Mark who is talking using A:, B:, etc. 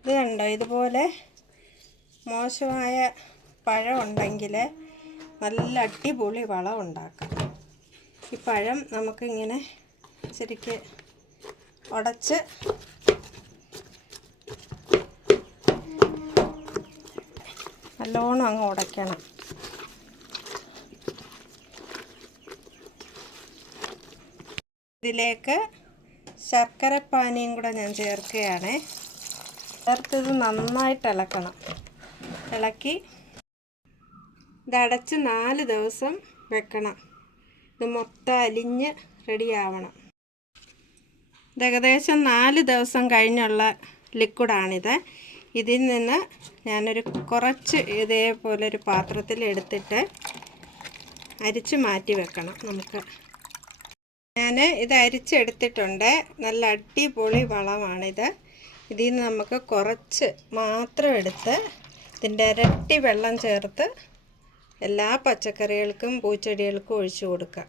A: ഇത് കണ്ടോ? ഇതുപോലെ മോശമായ പഴം ഉണ്ടെങ്കിൽ നല്ല അടിപൊളി വളം ഉണ്ടാക്കാം. ഈ പഴം നമുക്കിങ്ങനെ ശരിക്ക് ഉടച്ച് നല്ലോണം അങ്ങ് ഉടയ്ക്കണം. ഇതിലേക്ക് ശർക്കരപ്പാനിയും കൂടെ ഞാൻ ചേർക്കുകയാണ്. ചേർത്തത് നന്നായിട്ട് ഇളക്കണം. ഇളക്കി ഇതടച്ച് നാല് ദിവസം വെക്കണം. ഇത് മൊത്തം അലിഞ്ഞ് റെഡിയാവണം ഇത് ഏകദേശം നാല് ദിവസം കഴിഞ്ഞുള്ള ലിക്വിഡാണിത് ഇതിൽ നിന്ന് ഞാനൊരു കുറച്ച് ഇതേപോലെ ഒരു പാത്രത്തിൽ എടുത്തിട്ട് അരിച്ച് മാറ്റി വെക്കണം നമുക്ക്. ഞാൻ ഇത് അരിച്ചെടുത്തിട്ടുണ്ട്. നല്ല അടിപൊളി വളമാണിത്. ഇതിൽ നിന്ന് നമുക്ക് കുറച്ച് മാത്രം എടുത്ത് ഇതിന്റെ ഇരട്ടി വെള്ളം ചേർത്ത് എല്ലാ പച്ചക്കറികൾക്കും പൂച്ചെടികൾക്കും ഒഴിച്ചു കൊടുക്കാം.